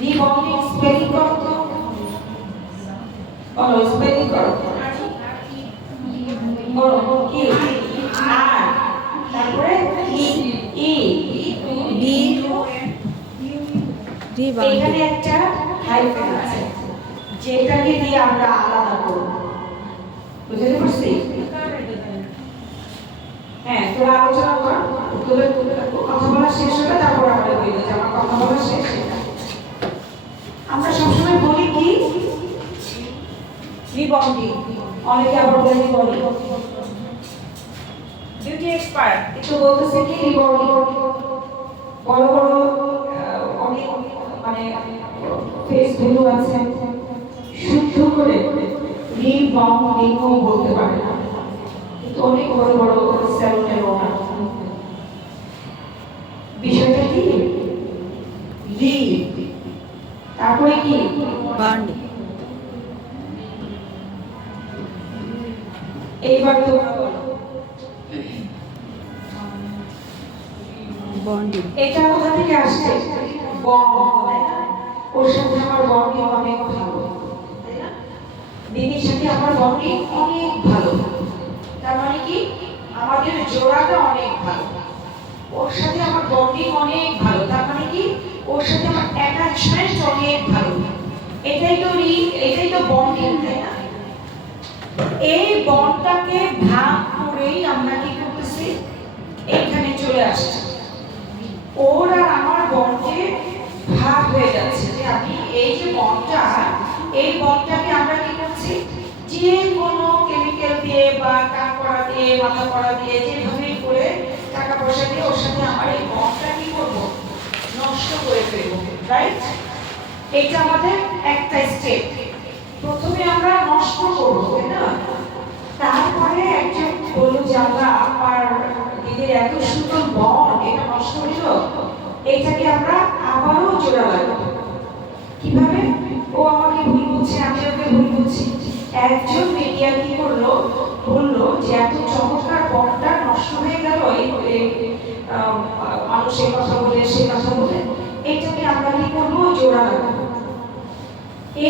Rebonding spelling করো তো, বলো স্পেলিং করো করো কি আর তারপরে ই ই বি এখানে একটা হাইফেন আছে যেটাকে দিয়ে আমরা আলাদা করব, বুঝতে পারছি? হ্যাঁ, তোরা আলোচনা কর, তোদের কথা বলা শেষ হবে তারপর আমরা বলি যে আমার কথা বলা শেষ। আমরা সবসময় বলি কি রিবন্ডিং, অনেকে আবার বলে রিবন্ডিং। বিউটি এক্সপার্ট একটু বলতেছে কি রিবন্ডিং, বড় বড় অনেক মানে ফেস ভ্যালু আছে শুদ্ধ করে রিবন্ডিংও বলতে পারে না, কিন্তু অনেক বড় বড় সেলুনের ওনার। বিষয়টা কি রি তারপরে কি বন্ড। এইবার তো বন্ডিং এটা কোথা থেকে আসছে? বন্ড, ওর সাথে আমার বন্ডিং অনেক ভালো, তাই না? দিদির সাথে আমার বন্ডিং অনেক ভালো, তার মানে কি আমাদের জোড়াটা অনেক ভালো। ওর সাথে আমার বন্ডিং অনেক ভালো, তার মানে কি ওর সাথে আমার অ্যাটাচমেন্ট অনেক ভালো। এটাই তো বন্ডিং, তাই না? এই বন্ডটাকে ভাগ করেই আমরা কি করতেছি, এখানে চলে আসছি। ওর আর আমার বন্ডে ভাগ হয়ে যাচ্ছে যে আমি এই যে বন্ডটা, এই বন্ডটাকে আমরা কি করছি, যে কোনো কেমিক্যাল দিয়ে বা কান করা দিয়ে মাথা করা দিয়ে যেভাবে করে টাকা পয়সা দিয়ে ওর সাথে আমার এই বন্ডটা কি করব, নষ্ট করে ফেলবো, রাইট? এটা আমাদের একটা স্টেপ। প্রথমে আমরা নষ্ট করবো, তাই না? তারপরে একজন বললো যে আমরা আমার দিদির এত সুন্দর বন্ড, এটা নষ্ট হইল, এটাকে আমরা আবারও জোড়া লাগাবো। কিভাবে? ও আমাকে ভুল বুঝছে, আমি ওকে ভুল বুঝছি। একজন মিডিয়া কি করলো, বললো যে এত চমৎকার বন্ডটা নষ্ট হয়ে গেল, মানুষ এই কথা বলে সে কথা বলে, এটাকে আমরা কি করবো, জোড়া লাগাবো।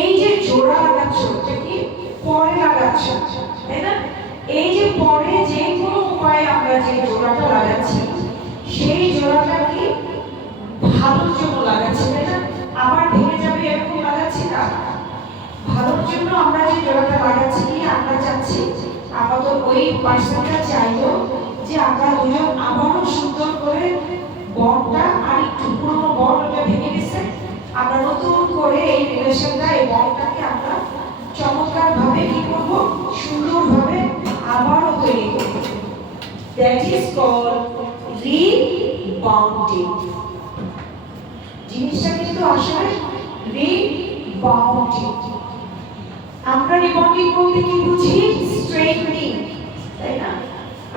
এই যে জোড়া লাগাচ্ছ, এটা কি পরে লাগাচ্ছ, তাই না? এই যে পরে যে কোনো উপায়ে আমরা যে জোড়াটা লাগাচ্ছি, সেই জোড়াটা কি ভালোর জন্য লাগাচ্ছি, তাই না? আবার ভেঙে যাবে এরকম লাগাচ্ছি না, ভালোর জন্য আমরা যে জোড়াটা লাগাচ্ছি, আমরা চাচ্ছি আপাতত ওই পার্সনটা চাইলো যে আমরা দুজন আবারও সুন্দর করে বন্ডটা আর একটু পুরনো বন্ডটা ভেঙে গেছে, আমরা নতুন করে এই রিলেশনটা, এই বন্ডটাকে আমরা চমৎকার ভাবে কি করব, সুন্দরভাবে আবারও তৈরি করব। That is called rebounding. জিনিসটা কিন্তু আসলে রিবাউন্ডিং। আমরা রিবাউন্ডিং বলতে কি বুঝি, স্ট্রেটনিং, তাই না?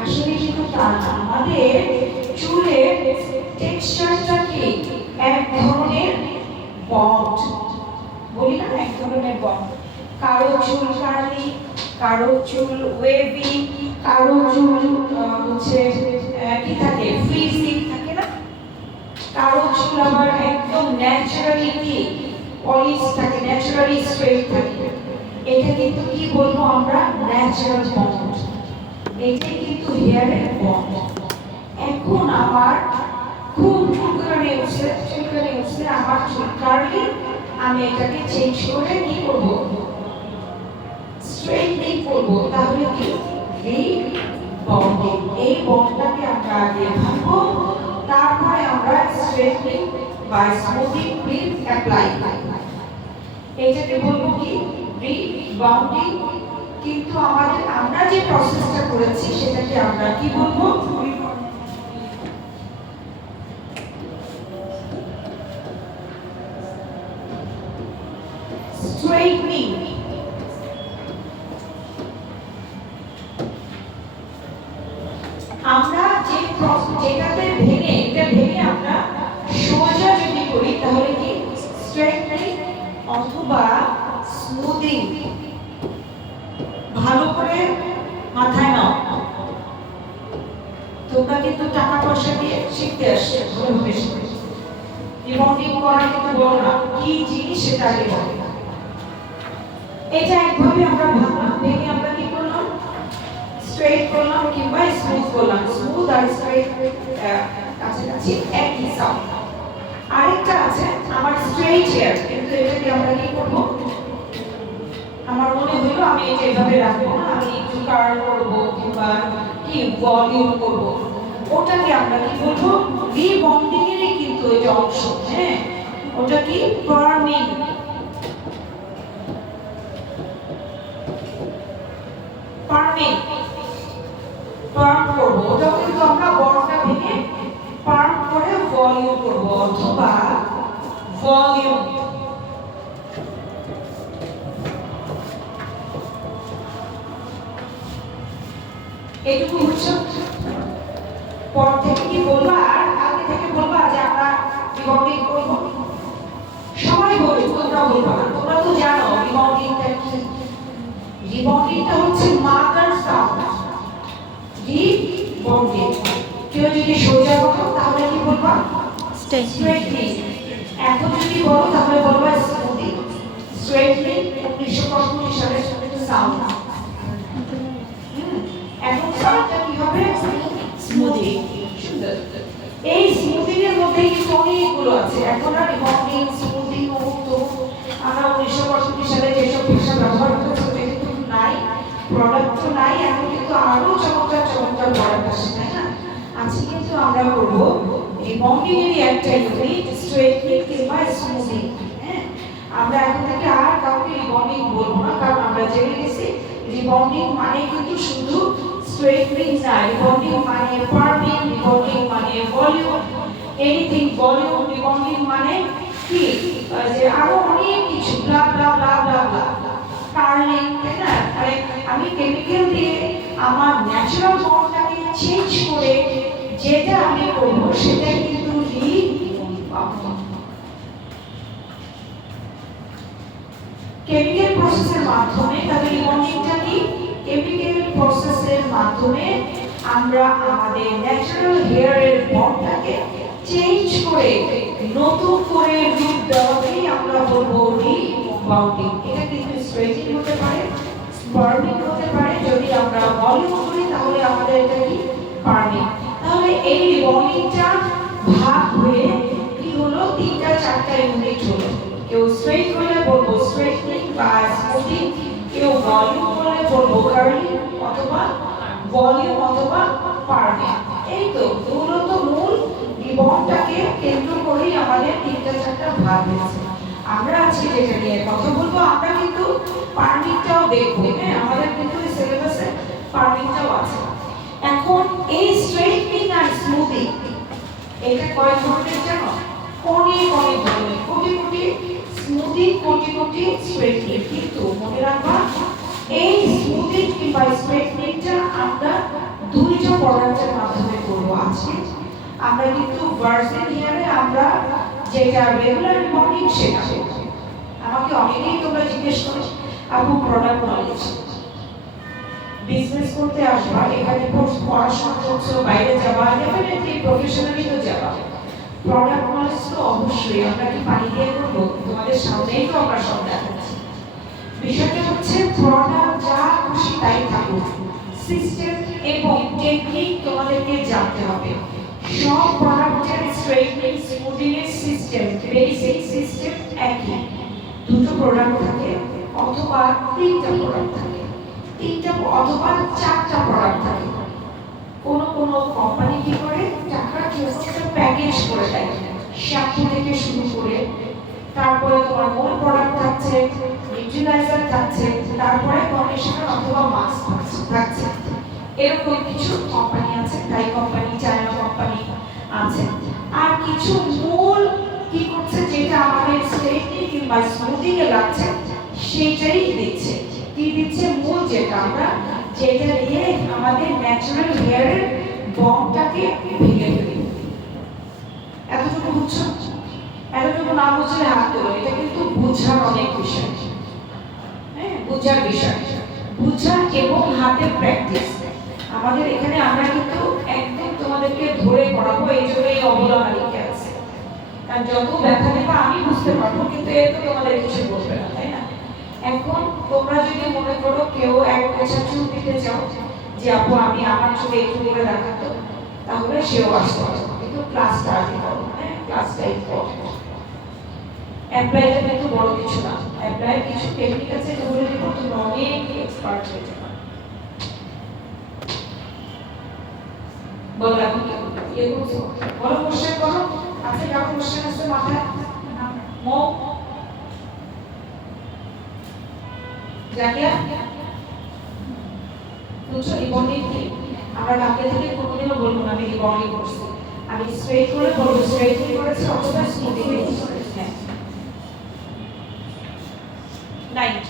আসলে কিন্তু তা না। আমাদের চুলের টেক্সচারটা কি এক ধরনের বন্ড, বলি না, এক ধরনের বন্ড। কারো চুল কার্লি, কারো চুল ওয়েভি, কারো চুল হচ্ছে কি থাকে, ফ্রিজি থাকে না, কারো চুল আবার একদম ন্যাচারালি কি পলিশ থাকে, ন্যাচারালি স্ট্রেট থাকে। এটা কিন্তু কি বলবো আমরা, ন্যাচারাল বন্ড। এটাই কিন্তু হেয়ারের বন্ড। এখন আমার খুব চুলকানি উঠছে, আমার চুল কার্লি, আমি এটাকে চেঞ্জ করে কি করব, স্ট্রেটনিং করব। তাহলে কি রিবন্ডিং, এই বন্ডটাকে আমরা আগে ভাঙবো, তারপরে আমরা স্ট্রেটনিং বা স্মুথিং ক্রিম অ্যাপ্লাই করব। এটাকে বলবো কি রিবাউন্ডিং। কিন্তু আমরা যে প্রসেসটা করেছি সেটাকে আমরা কি বলবো, স্ট্রেটনিং। আমরা যেটাতে ভেঙে আমরা সোজা যদি করি তাহলে কি স্ট্রেটনিং অথবা স্মুথিং। ভালো করে মাথায় নাও, তোমরা কিন্তু টাকা পয়সা দিয়ে শিখতে আসছে, ভালোভাবে শিখতে। রিবন্ডিং করা কিন্তু বড় না, কি জিনিস সেটা আগে বলো। এটা একভাবে আমরা ভাবলাম, ভেঙে আমরা কি করলাম, স্ট্রেট করলাম কিংবা স্মুথ করলাম। স্মুথ আর স্ট্রেট কাছাকাছি একই সাউন্ড। আরেকটা আছে আমার স্ট্রেট হেয়ার, কিন্তু এটাকে আমরা কি করব, আমার মনে হলো আমি এটা এভাবে রাখবো না, আমি একটু কার্ল করব কিংবা কি ভলিউম করব, ওটাকে আমরা কি বলবো, রিবন্ডিং এর কিন্তু এটা অংশ। হ্যাঁ, ওটা কি ফার্মিং। ফার্মিং ফার্ম করব, ওটা কিন্তু আমরা বড়টা ভেঙে ফার্ম করে ভলিউম করব অথবা ভলিউম। এটুকু বুঝছো? পর থেকে কি বলবা, আর আগে থেকে বলবা যে আমরা রিবন্ডিং করব? সবাই বলবে, তোমরা বলবা না, তোমরা তো জানো রিবন্ডিংটা কি। রিবন্ডিংটা হচ্ছে মাদার সাউন্ড, রিবন্ডিং। কেউ যদি সোজা বলো তাহলে কি বলবা, স্ট্রেটনিং। এখন যদি বলো তাহলে বলবা স্মুথিং। স্ট্রেটনিং 1965 সালের সাউন্ড। এখন সাউন্ডটা কি হবে, স্মুথিং। সুন্দর। এই স্মুথিং এর মধ্যে কিন্তু অনেকগুলো আছে। এখন আর রিবন্ডিং, স্মুথিং, মুক্ত আমরা 1965 সালে যেসব ভাষা ব্যবহার করছি ওটা কিন্তু নাই, প্রোডাক্ট তো নাই। এখন কিন্তু আরো চমৎকার চমৎকার প্রোডাক্ট আসে, তাই না? আজকে কিন্তু আমরা করব রিবন্ডিং এর একটা ইউনিট, স্ট্রেটনিং কিংবা স্মুথিং। হ্যাঁ, আমরা এখন থেকে আর কাউকে রিবন্ডিং বলবো না, কারণ আমরা জেনে গেছি রিবন্ডিং মানে কিন্তু শুধু স্ট্রেটনিং না, রিবন্ডিং মানে ফার্মিং, রিবন্ডিং মানে ভলিউম, এনিথিং ভলিউম। রিবন্ডিং মানে কি, যে আরো অনেক কিছু, ব্লা ব্লা ব্লা ব্লা ব্লা, কার্লিং, তাই না? মানে আমি কেমিক্যাল দিয়ে আমার ন্যাচারাল বন্ডটাকে চেঞ্জ করে যেটা আমি করব সেটা কিন্তু কেমিক্যাল প্রসেসের মাধ্যমে। তাহলে রিবন্ডিংটা কি, কেমিক্যাল প্রসেসের মাধ্যমে আমরা আমাদের ন্যাচারাল হেয়ারের বন্ডটাকে চেঞ্জ করে নতুন করে রূপ দেওয়াকেই আমরা বলবো রিবাউন্ডিং। এটা কিন্তু স্ট্রেচিং হতে পারে, ফার্মিং হতে পারে। যদি আমরা ভলিউম করি তাহলে আমাদের এটা কি, ফার্মিং। তাহলে এই রিবন্ডিংটা ভাগ হয়ে কি হলো, তিনটা চারটা ইউনিট হলো। কেউ স্ট্রেট করলে বলবো স্ট্রেটনিং বা স্মুথিং, কেউ ভলিউম করলে বলবো কার্লিং অথবা ভলিউম অথবা ফার্মিং। এই তো মূলত মূল রিবনটাকে কেন্দ্র করেই আমাদের তিনটা চারটা ভাগ হয়েছে। আমরা আজকে যেটা নিয়ে কথা বলবো, আমরা কিন্তু ফার্মিংটাও দেখবো। হ্যাঁ, আমাদের কিন্তু এই সিলেবাসে ফার্মিংটাও আছে। এখন এই স্ট্রেটনিং আর স্মুথিং এটা কয় ধরনের জানো? অনেক অনেক ধরনের, কোটি কোটি স্মুথিং, কোটি কোটি স্ট্রেটনিং। কিন্তু মনে রাখবা এই স্মুথিং কিংবা স্ট্রেটনিংটা আমরা দুইটা প্রোডাক্টের মাধ্যমে করব। আজকে আমরা কিন্তু ভার্জিন হেয়ারে আমরা যেটা রেগুলার রিবন্ডিং সেটা করব। আমাকে অনেকেই তোমরা জিজ্ঞেস করো আপু প্রোডাক্ট নলেজ, বিজনেস করতে আসবা, এখানে পড়াশোনা করছো, বাইরে যাবা, ডেফিনেটলি প্রফেশনালি তো যাবা, প্রোডাক্ট নলেজ তো অবশ্যই। আমরা কি পানি দিয়ে করবো? তোমাদের সামনেই তো আমরা সব দেখাচ্ছি। বিষয়টা হচ্ছে প্রোডাক্ট যা খুশি তাই থাকুক, সিস্টেম এবং টেকনিক তোমাদেরকে জানতে হবে। সব প্রোডাক্টের স্ট্রেটনিং, স্মুথিং এর সিস্টেম, বেসিক সিস্টেম একই। দুটো প্রোডাক্ট থাকে অথবা তিনটা প্রোডাক্ট থাকে, তিনটা অথবা চারটা প্রোডাক্ট থাকে। কোন কোন কোম্পানি কি করে, টাকা প্যাকেজ করে দেয়, শ্যাম্পু থেকে শুরু করে, তারপরে তোমার মূল প্রোডাক্ট থাকছে, নিউট্রিলাইজার থাকছে, তারপরে কন্ডিশনার অথবা মাস্ক থাকছে। এরকম কিছু কোম্পানি আছে, থাই কোম্পানি, চায়না কোম্পানি আছে। আর কিছু মূল কি করছে, যেটা আমাদের স্ট্রেটনিং কিংবা স্মুথিং এ লাগছে সেটাই দিচ্ছে। কি দিচ্ছে? মূল যেটা আমরা যেটা দিয়ে আমাদের ন্যাচারাল হেয়ারের বন্ডটাকে ভেঙে ফেলি। এতটুকু বুঝছো? এতটুকু না বুঝলে হাত তোলো। এটা কিন্তু বুঝার অনেক বিষয়। হ্যাঁ, বুঝার বিষয়, বুঝা এবং হাতের প্র্যাকটিস। আমাদের এখানে আমরা কিন্তু একদম তোমাদেরকে ধরে পড়াবো, এই জন্যই অবলা মালিকে আছে। আর যত ব্যথা দেবে আমি বুঝতে পারবো, কিন্তু এ তো তোমাদের কিছু বলবে না, তাই না? এখন তোমরা যদি মনে করো কেউ এক গোছা চুল দিতে চাও যে আপু আমি আমার চুলে একটু করে দেখাতো, তাহলে সেও আসতে পারবে, কিন্তু ক্লাসটা আগে করো। হ্যাঁ, ক্লাসটা ইম্পর্টেন্ট। অ্যাপ্লাইটা কিন্তু বড় কিছু না, অ্যাপ্লাই কিছু টেকনিক আছে যেগুলো দিয়ে তুমি অনেক এক্সপার্ট হয়ে যাবে। বলো এখন ইয়ে করছো, বলো কোশ্চেন করো। আচ্ছা কারো কোশ্চেন আছে মাথায়? মো জাকিয়া বুঝছো রিবন্ডিং কি? আমরা কালকে থেকে কোনোদিনও বলবো না আমি রিবন্ডিং করছি, আমি স্ট্রেট করে বলবো স্ট্রেইটিং করেছি অথবা স্মুথিং করেছি। হ্যাঁ নাইট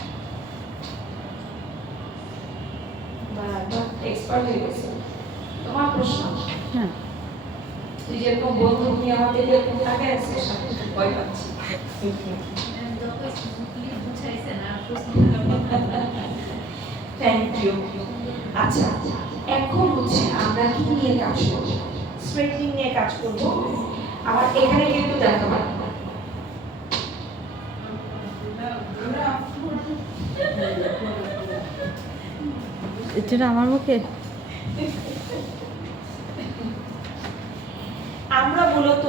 বা এক্সপার্ট হয়ে গেছে। তোমার প্রশ্ন? হ্যাঁ, তুই যেরকম বন্ধু নিয়ে আমাদের এরকম থাকে আছিস, ভয় পাচ্ছি। Thank you. আচ্ছা এখন হচ্ছে আমরা কি নিয়ে কাজ করব? স্ট্রেটনিং নিয়ে কাজ করব। আবার এখানে কিন্তু দেখাবো এটা আমার মুখে আমরা মূলত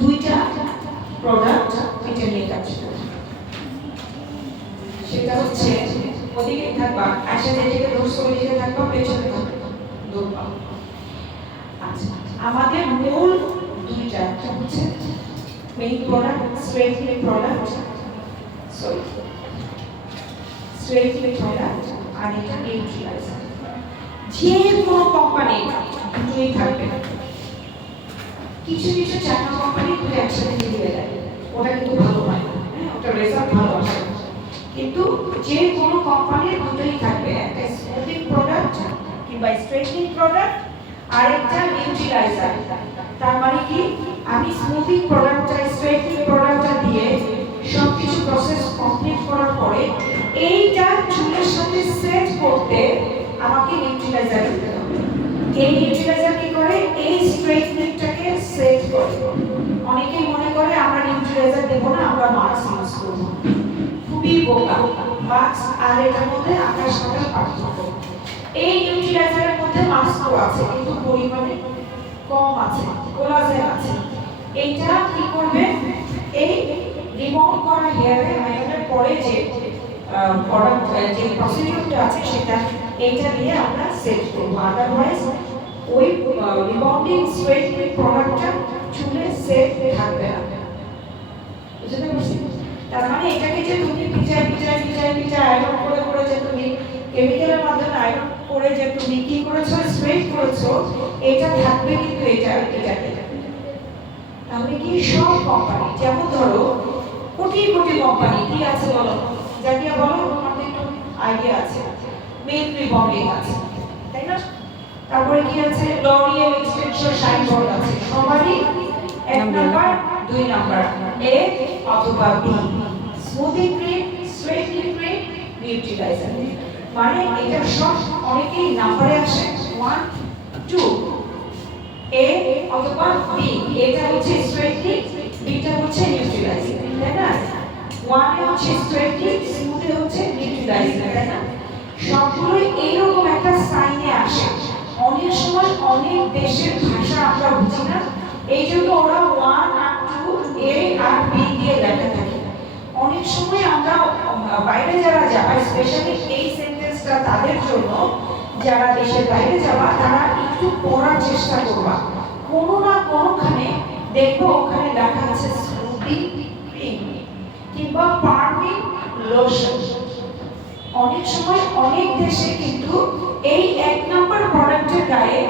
দুইটা প্রোডাক্ট এটা নিয়ে কাজ করব। সেটা হচ্ছে ওদিকে থাকবা, একসাথে যেদিকে ধরছো ওদিকে থাকবা, পেছনে থাকবা, ধরবা। আচ্ছা আমাদের মূল দুইটা, একটা হচ্ছে main product straightening product, sorry straightening product, আর এটা নিউট্রিলাইজার। যে কোনো কোম্পানি দুটোই থাকবে, কিছু কিছু চাকা কোম্পানি দুটো একসাথে দিয়ে দেয়, ওটা কিন্তু ভালো হয়, হ্যাঁ ওটা রেজাল্ট ভালো আসে, কিন্তু যে কোনো কোম্পানির দুটোই থাকবে, একটা স্মুথিং প্রোডাক্ট কিংবা স্ট্রেটনিং প্রোডাক্ট আর একটা নিউট্রিলাইজার। তার মানে কি আমি স্মুথিং প্রোডাক্টটা স্ট্রেটনিং প্রোডাক্টটা দিয়ে সবকিছু প্রসেস কমপ্লিট করার পরে এইটা চুলের সাথে সেট করতে আমাকে নিউট্রিলাইজার দিতে হবে। এই নিউট্রিলাইজার কি করে? এই স্ট্রেটনিংটাকে সেট করে। অনেকেই মনে করে আমরা নিউট্রিলাইজার দেব না, আমরা মাস্ক ইউজ করব। খুবই বোকা। মাস্ক আর এটার মধ্যে আকাশ পাতাল পার্থক্য। এই নিউট্রিলাইজারের মধ্যে মাস্কও আছে কিন্তু পরিমাণে কম আছে, কোলাজেন আছে। এইটা কি করবে? এই রিমুভ করা হেয়ারে আয়রনের পরে যে প্রোডাক্ট যে প্রসিডিউরটা আছে সেটা এইটা দিয়ে আমরা সেট করব। আদারওয়াইজ ওই রিবন্ডিং স্ট্রেটনিং প্রোডাক্টটা চুলে সেট থাকবে না। বুঝতে পারছেন? তার মানে এটাকে যে তুমি পিচাই আয়রন করে করে যে তুমি কেমিক্যালের মাধ্যমে আয়রন করে যে তুমি কি করেছো, স্প্রে করেছো, এটা থাকবে কিন্তু এটাকে। তাহলে কি সব কোম্পানি, যেমন ধরো কোটি কোটি কোম্পানি কি আছে বলো, জাকিয়া বলো, তোমার একটু আইডিয়া আছে। মেইন রিবন্ডিং আছে, তাই না? তারপরে কি আছে? লরিয়েল, এক্সটেনশন, শাইনবোর্ড আছে। সবারই এক নাম্বার, দুই নাম্বার, এ অথবা B. Smoothing cream, straightening cream, neutraliser. মানে এটা সব অনেকেই নাম্বারে আসে 1 2, এ অথবা বি। এটা হচ্ছে স্ট্রেটনিং, বিটা হচ্ছে নিউট্রিলাইজার, তাই না? 1 এ হচ্ছে স্ট্রেটনিং, স্মুথে হচ্ছে নিউট্রিলাইজার, তাই না? সবগুলোই এইরকম একটা সাইনে আসে। অনেক সময় অনেক দেশের ভাষা আমরা বুঝি না, এই জন্য ওরা 1 আর 2, এ আর বি দিয়ে লেখা থাকে। অনেক সময় আমরা বাইরে যারা যাবা, স্পেশালি এই সেন্টেন্সটা তাদের জন্য যারা দেশের বাইরে যাবা, তারা একটু পড়ার চেষ্টা করবা। কোনো না কোনোখানে দেখবো ওখানে লেখা আছে স্মুথিং ক্রিম কিংবা পার্মিং লোশন। অনেক সময় অনেক দেশে কিন্তু এই এক নাম্বার প্রোডাক্টের গায়ে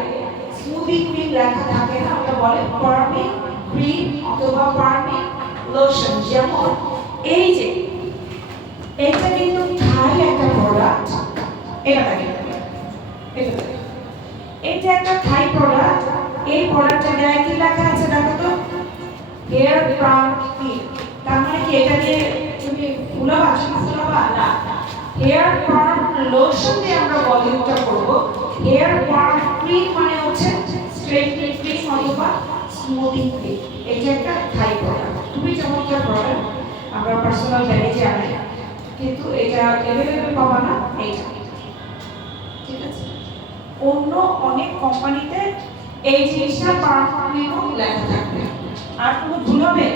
স্মুথিং ক্রিম লেখা থাকে না, ওটা বলে পার্মিং ক্রিম অথবা পার্মিং লোশন। যেমন এই যে এটা কিন্তু থাই একটা প্রোডাক্ট, এটা একটা থাই প্রোডাক্ট। এই প্রোডাক্টের গায়ে কি লেখা আছে দেখো তো? হেয়ার প্রাণ ক্রিম। তার মানে কি এটা দিয়ে তুমি ফুলাবা না, হেয়ার প্রাণ লোশন দিয়ে আমরা ভলিউমটা করব। হেয়ার প্রাণ ক্রিম মানে হচ্ছে স্ট্রেটনিং ক্রিম অথবা স্মুথিং ক্রিম। এটা একটা থাই প্রোডাক্ট, খুবই চমৎকার প্রোডাক্ট। আমরা পার্সোনাল ব্যাগেজে আনি, কিন্তু এটা অ্যাভেলেবেল পাবা না এইটা, ঠিক আছে? অন্য অনেক কোম্পানিতে এই জিনিসটা পারফিউমও লেখা থাকবে, আর কোনো ভুল হবে?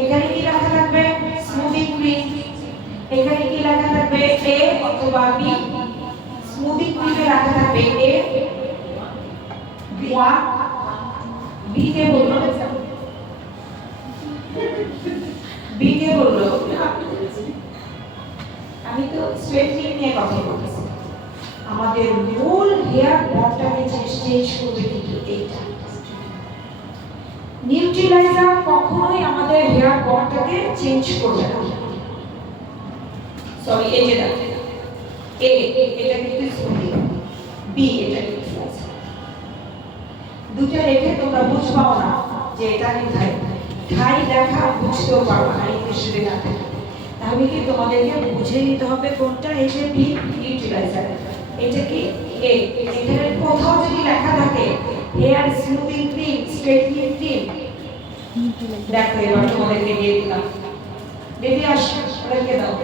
এখানে কি লেখা থাকবে? Smoothing cream. এখানে কি লেখা থাকবে? এ অথবা বি। স্মুথিং ক্রিমে লেখা থাকবে এ ওয়ান, বি কে বললো, বি কে বললো, আমি তো স্ট্রেটনিং নিয়ে কথা বলতেছি। আমাদের মূল হেয়ার বন্ডটাকে চেঞ্জ করবে কিন্তু এইটা। নিউট্রিলাইজার কখনোই আমাদের হেয়ার বন্ডটাকে চেঞ্জ করবে না। সরি, এই যে দেখো, এ এটা কিন্তু স্মুথিং, বি এটা কিন্তু দুটো রেখে তোমরা বুঝপাও না যে এটা কি থাই। থাই লেখা বুঝতেও পারো না ইংলিশে লেখা, তাহলে কি তোমাদেরকে বুঝে নিতে হবে কোনটা। এই যে বি নিউট্রিলাইজার, এটা কি এ। এখানে কোথাও যদি লেখা থাকে hair smoothing cream, straightening cream, দেখো এবার তোমাদেরকে দিয়ে দিলাম। বেরিয়ে আসো, ওদেরকে দাও।